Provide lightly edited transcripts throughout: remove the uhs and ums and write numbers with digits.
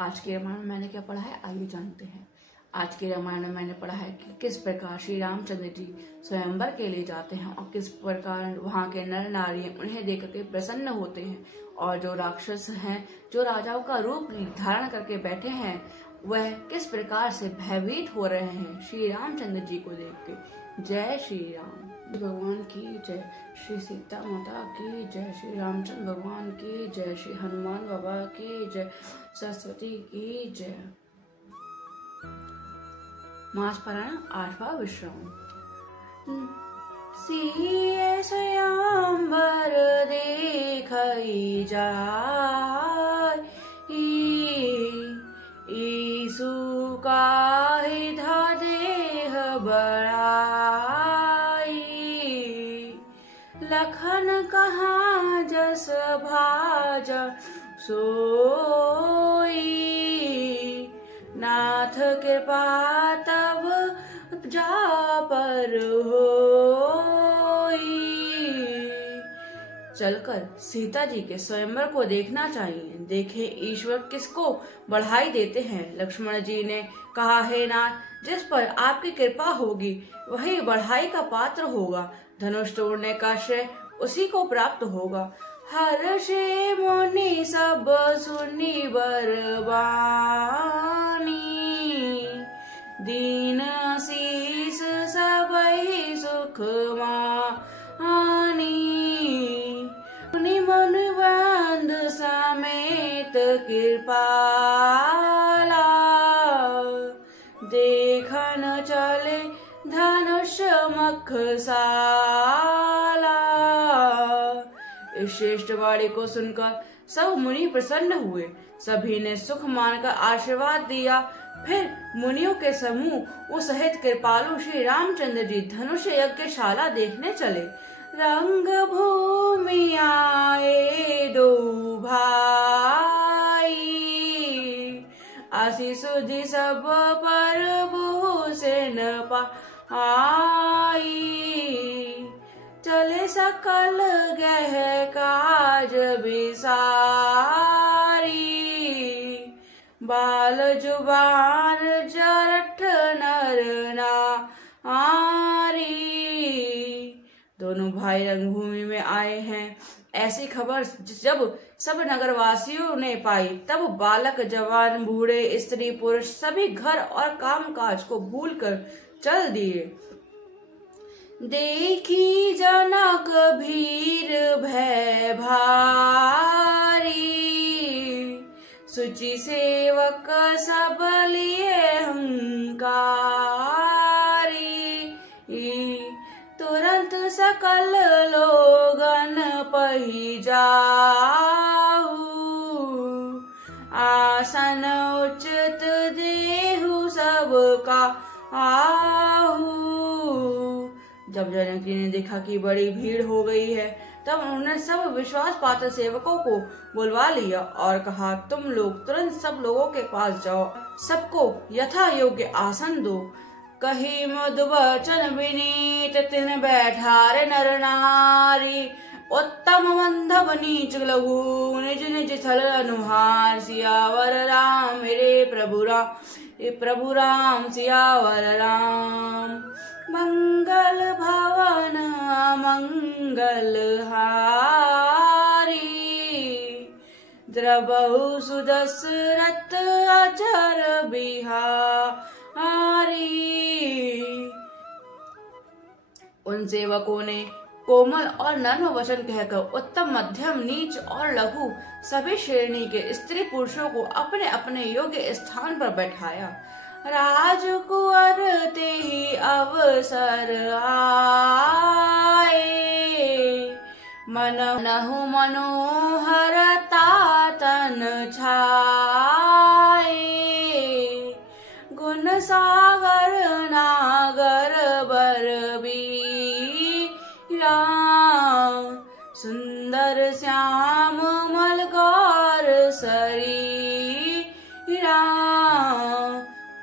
आज के रामायण में मैंने क्या पढ़ा है, आइए जानते हैं। आज के रामायण में मैंने पढ़ा है कि किस प्रकार श्री रामचंद्र जी स्वयंवर के लिए जाते हैं और किस प्रकार वहां के नर नारी उन्हें देख करके प्रसन्न होते हैं, और जो राक्षस हैं, जो राजाओं का रूप धारण करके बैठे हैं, वह किस प्रकार से भयभीत हो रहे हैं श्री रामचंद्र जी को देख के। जय श्री राम भगवान की जय, श्री सीता माता की जय, श्री रामचंद्र भगवान की जय, श्री हनुमान बाबा की जय, सरस्वती की जय। मास पारायण 8वां विश्राम। सिए स्वयंवर देखई जाय, ईसु काहि धा देह बड़ाई, लखन कहाँ जस भाजा सोई, नाथ कृपा तब जा पर होई। चलकर सीता जी के स्वयंवर को देखना चाहिए, देखे ईश्वर किसको बढ़ाई देते हैं। लक्ष्मण जी ने कहा, हे नाथ, जिस पर आपकी कृपा होगी वही बढ़ाई का पात्र होगा, धनुष तोड़ने का श्रेय उसी को प्राप्त होगा। हर्षे मुनि सब सुनी बरबानी, दीन शीस सबहि सुख मानी, मुनि मुनिवृंद समेत कृपाला, देखन चले धनुष मख साला। इस श्रेष्ठ वाणी को सुनकर सब मुनि प्रसन्न हुए, सभी ने सुख मानकर आशीर्वाद दिया। फिर मुनियों के समूह उस सहित कृपालु श्री रामचंद्र जी धनुष यज्ञशाला देखने चले। रंग भूमि आए दो भाई, आशीष सुधि सब पर भूषण पाई, चले सकल गह काज बिसारी, बाल जुबान जरठ नर नारी। दोनों भाई रंगभूमि में आए हैं, ऐसी खबर जब सब नगरवासियों ने पाई, तब बालक जवान बूढ़े स्त्री पुरुष सभी घर और काम काज को भूलकर चल दिए। देखी जनक भीर भय भारी, सुचि सेवक सब लिए हंकारी, तुरंत सकल लोगन पही जाहु, आसन उचित देहु सबका आहू। जब जनक जी ने देखा कि बड़ी भीड़ हो गई है, तब उन्होंने सब विश्वास पात्र सेवकों को बुलवा लिया और कहा, तुम लोग तुरंत सब लोगों के पास जाओ, सबको यथा योग्य आसन दो। कही मधु वचन विनीत तिन बैठारे नर नारी, उत्तम बंधव नीच लघु निज निज छल अनुहार। सियावर राम मेरे प्रभु राम सियावर राम, मंगल भवन मंगल हारी, द्रबहु सुदशरथ अजर बिहारी। उन सेवकों ने कोमल और नर्म वचन कहकर उत्तम मध्यम नीच और लघु सभी श्रेणी के स्त्री पुरुषों को अपने अपने योग्य स्थान पर बैठाया। राजकुंवर ते ही अवसर आए, मनहु मनोहर तातन छाए, गुण सागर नागर बर बीरा, सुंदर श्याम मलकार शरीरा।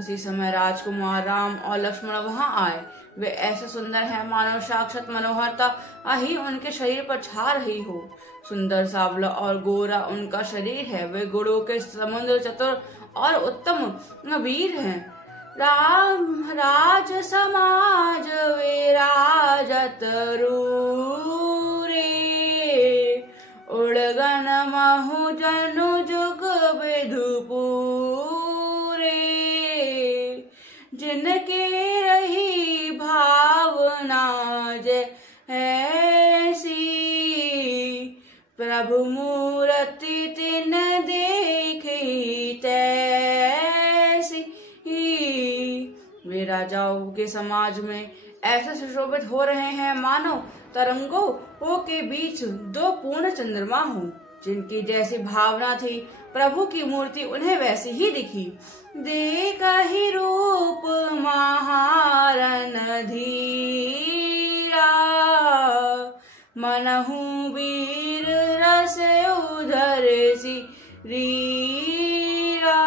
उसी समय राजकुमार राम और लक्ष्मण वहां आए। वे ऐसे सुंदर हैं मानो साक्षात मनोहरता ही उनके शरीर पर छा रही हो। सुंदर सावला और गोरा उनका शरीर है। वे गुणों के समुद्र चतुर और उत्तम वीर हैं। राम राज समाज वे राजत रे, उड़गन महु जनु जुग विधुपुरे, जिनके रही भावना जैसी, प्रभु मूर्ति तिन देखी तैसी। वे राजाओं के समाज में ऐसे सुशोभित हो रहे हैं मानो तरंगों के बीच दो पूर्ण चंद्रमा हो। जिनकी जैसी भावना थी प्रभु की मूर्ति उन्हें वैसी ही दिखी। देखा ही रूप महारन धीरा, मनहु वीर रस उधर सी रीरा,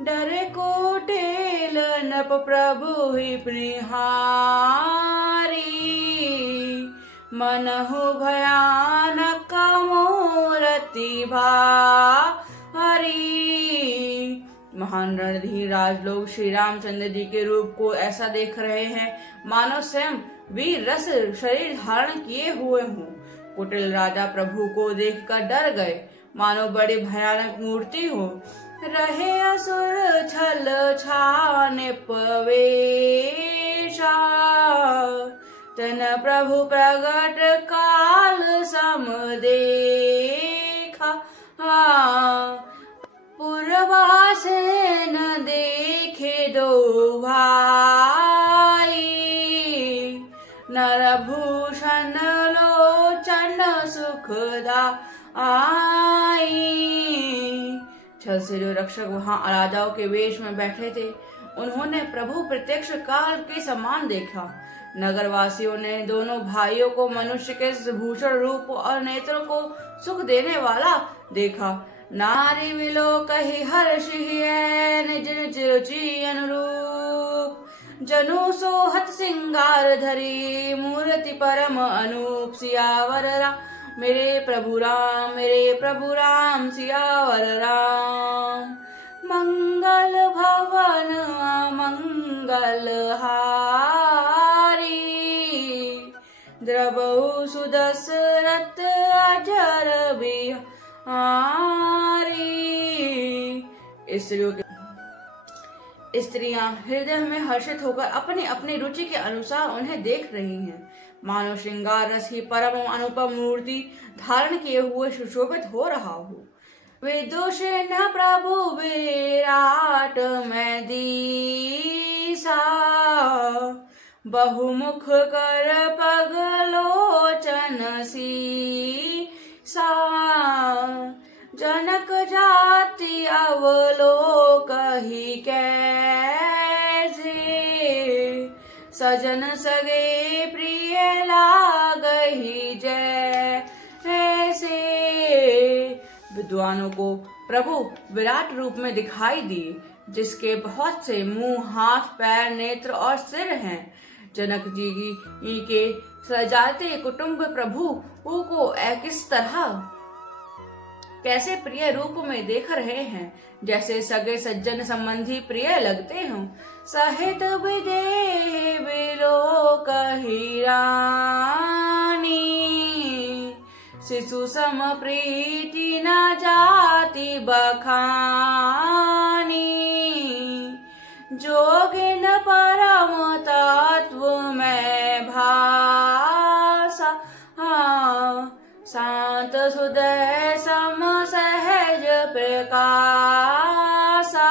डर को टेल नप प्रभु ही निहारी, मनहु भयानक मूर्ति भारी। महान रणधीर राजलोग श्री रामचंद्र जी के रूप को ऐसा देख रहे हैं मानो स्वयं वीर रस शरीर धारण किए हुए हों। कुटिल राजा प्रभु को देखकर डर गए मानो बड़ी भयानक मूर्ति हो। रहे असुर छल छान पवेशा, तन प्रभु प्रगट काल सम देखा। पूर्वासेन देखे दो भाई, नरभूषण लोचन सुखदा आई। छल से जो रक्षक वहां राजाओं के वेश में बैठे थे उन्होंने प्रभु प्रत्यक्ष काल के समान देखा। नगरवासियों ने दोनों भाइयों को मनुष्य के भूषण रूप और नेत्रों को सुख देने वाला देखा। नारी विलो कही हर्षि जिन चिरुचि अनुरूप, जनु सोहत सिंगार धरी मूर्ति परम अनूप। सियावर राम मेरे प्रभु राम सियावर राम। मंगल भवन मंगल हारी, द्रवहु सुदशरथ अजर बिहारी। स्त्रियां हृदय में हर्षित होकर अपनी अपनी रुचि के अनुसार उन्हें देख रही हैं। मानो श्रृंगार रस ही परम अनुपम मूर्ति धारण किए हुए सुशोभित हो रहा हो। विदुषे न प्रभु विराट में दीसा, बहुमुख कर पगलोचन सीसा। जनक जाति अवलोक ही कैसे, सजन सगे प्रिय लागहि जैसे। विद्वानों को प्रभु विराट रूप में दिखाई दिए, जिसके बहुत से मुंह, हाथ, पैर, नेत्र और सिर हैं। जनक जी के सजाते कुटुंब प्रभु को किस तरह कैसे प्रिय रूप में देख रहे हैं, जैसे सगे सज्जन संबंधी प्रिय लगते हों। सहित विदेह विलोक ही रानी, शिशु सम प्रीति न जाति बखानी। जोगिन परम तत्व में भाषा, शांत सुदय सम सहज प्रकाशा।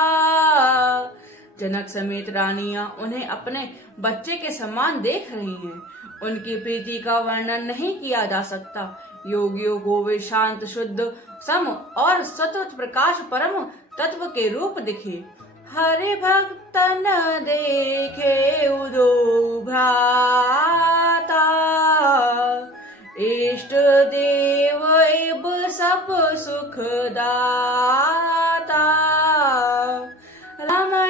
जनक समेत रानियां उन्हें अपने बच्चे के समान देख रही हैं। उनकी प्रीति का वर्णन नहीं किया जा सकता। योगियों को वे शांत, शुद्ध, सम और सतत प्रकाश परम तत्व के रूप दिखे। हरि भक्तन देखे उदो भ्राता, इष्ट देव इब सब सुख दाता। राम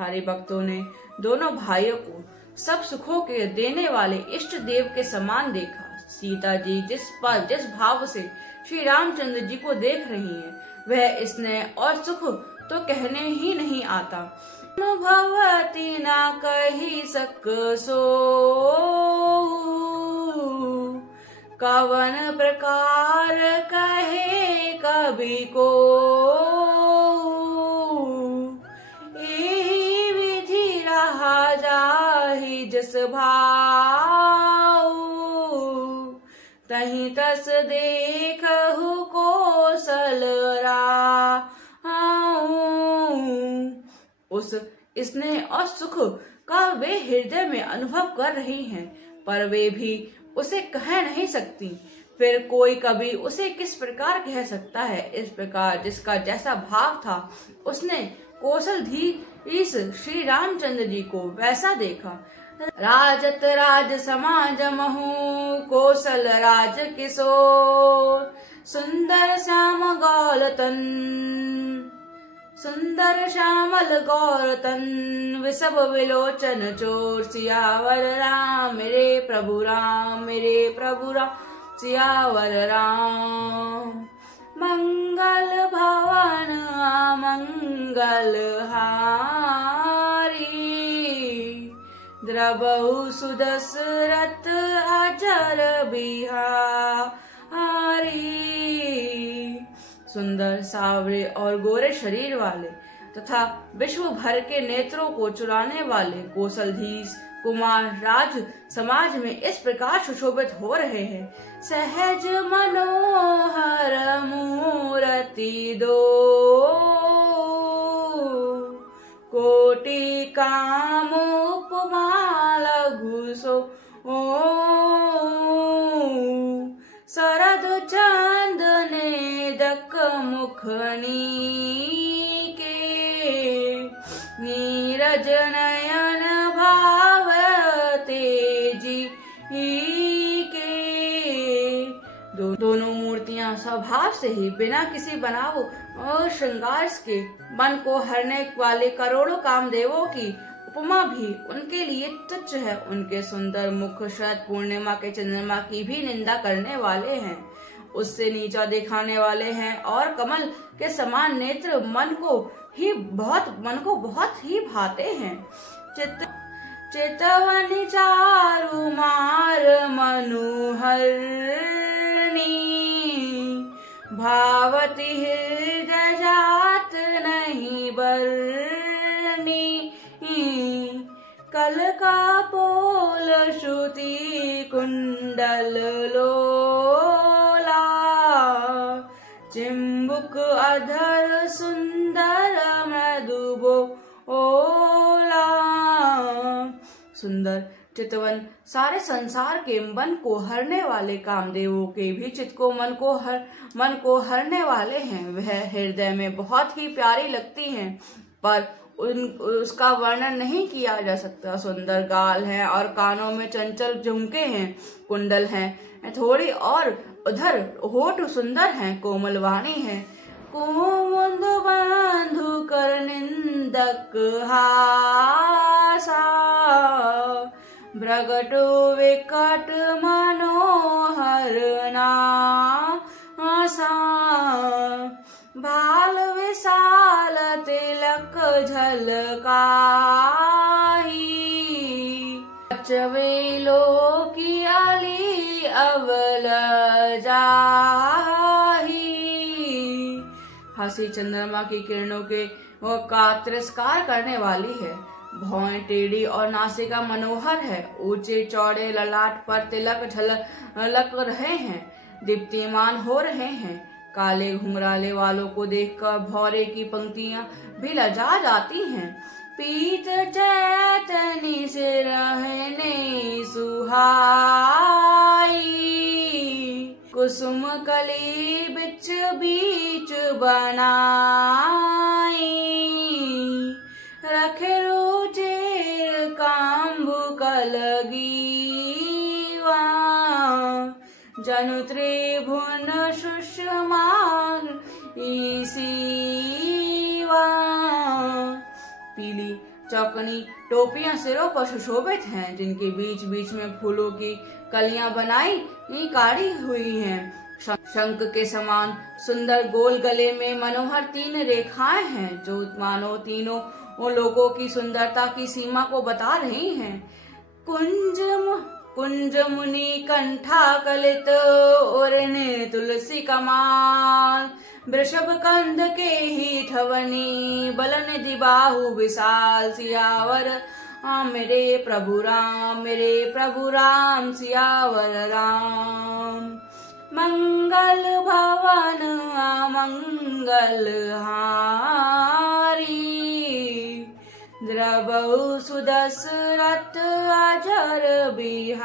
हरि भक्तों ने दोनों भाइयों को सब सुखों के देने वाले इष्ट देव के समान देखा। सीता जी जिस भाव से श्री रामचंद्र जी को देख रही हैं, वह स्नेह और सुख तो कहने ही नहीं आता। भवती ना कही सकसो, कवन प्रकार कहे कवि को, यही विधि रहा जाहि जिस भाव, तहीं तस देखहु कौशल राऊ। उस स्नेह और सुख का वे हृदय में अनुभव कर रही हैं, पर वे भी उसे कह नहीं सकती। फिर कोई कभी उसे किस प्रकार कह सकता है। इस प्रकार जिसका जैसा भाव था, उसने कौशलधीश श्री रामचंद्र जी को वैसा देखा। राजत राज समाज महु, कौशल राज किशोर, सुंदर श्याम गौलतन, सुंदर श्यामल गौरतन, विषभ विलोचन चोर, सियावर राम मेरे प्रभु राम, मेरे प्रभु राम सियावर राम। मंगल भवन अमंगल हारी, द्रवहु सुदशरथ अजर बिहारी। सुंदर सावरे और गोरे शरीर वाले तथा विश्व भर के नेत्रों को चुराने वाले कौशलधीश कुमार राज समाज में इस प्रकार सुशोभित हो रहे हैं। सहज मनोहर मूर्ति दो, कोटि काम उपमा लघु सो, शरद चांद ने दक मुखनी के, नीरज नयन भाव तेजी के। दोनों मूर्तियां स्वभाव से ही बिना किसी बनाव और श्रृंगार के मन को हरने वाले करोड़ों कामदेवों की उपमा भी उनके लिए तुच्छ है। उनके सुंदर मुख शरद पूर्णिमा के चंद्रमा की भी निंदा करने वाले हैं, उससे नीचा दिखाने वाले हैं, और कमल के समान नेत्र मन को बहुत ही भाते हैं। चितवन चारु मार मनोहरनी, भावती हृदय जात नहीं बरनी। कल का पोल श्रुति कुंडल लोला, चिंबुक अधर सुंदर मृदु बोला। सुंदर चितवन सारे संसार के मन को हरने वाले कामदेवों के भी चित्त को मन को हरने वाले हैं। वह हृदय में बहुत ही प्यारी लगती हैं, पर उसका वर्णन नहीं किया जा सकता। सुंदर गाल हैं और कानों में चंचल झुमके हैं, कुंडल हैं थोड़ी, और उधर होठ सुंदर हैं, कोमल वाणी है। कुमुद बंधु कर निंदक हासा, भ्रगटु विकट मनोहर नासा। भाल विशाल तिलक झलकाही, चवेलो की अली अवल जाही। हंसी चंद्रमा की किरणों के का तिरस्कार करने वाली है। भौएं टेढ़ी और नासिका मनोहर है। ऊंचे चौड़े ललाट पर तिलक झलक रहे हैं, दीप्तिमान हो रहे हैं। काले घुंघराले वालों को देखकर भौरे की पंक्तियां भी लजा जाती हैं। पीत चैतनी से रहने सुहाई, कुसुम कली बिच बीच बनाई। रखे रुचिर काम्बु कलगीवा, जनु त्रिभुवन सुषमा ईसीवा। पीली चौकनी टोपियां सिरों पर सुशोभित हैं, जिनके बीच बीच में फूलों की कलियां बनाई काढ़ी हुई हैं। शंख के समान सुंदर गोल गले में मनोहर 3 रेखाएं हैं, जो मानो तीनों लोगों की सुंदरता की सीमा को बता रही हैं। कुंज मुनि कंठा कलित ओरने तुलसी कमाल, वृषभ कंध के ही ठवनी बलन दिबाहु विशाल। सियावर मेरे प्रभु राम सियावर राम। मंगल भवन अमंगल हारी, द्रवहु सुदशरथ अजर बिहारी।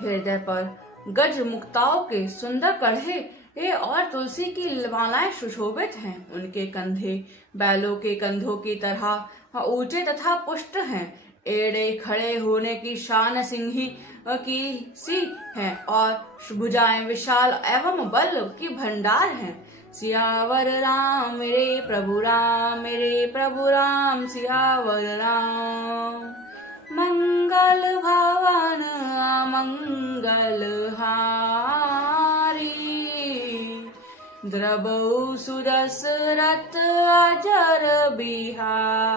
हृदय पर गज मुक्ताओं के सुंदर कढ़े और तुलसी की मालाएं सुशोभित हैं। उनके कंधे बैलों के कंधों की तरह ऊंचे तथा पुष्ट हैं। एड़े खड़े होने की शान सिंही की सी है और भुजाएं विशाल एवं बल की भंडार हैं। सियावर राम मेरे प्रभु राम सियावर राम। मंगल भवन अमंगल हारी, द्रवहु सुदशरथ अजर बिहारी।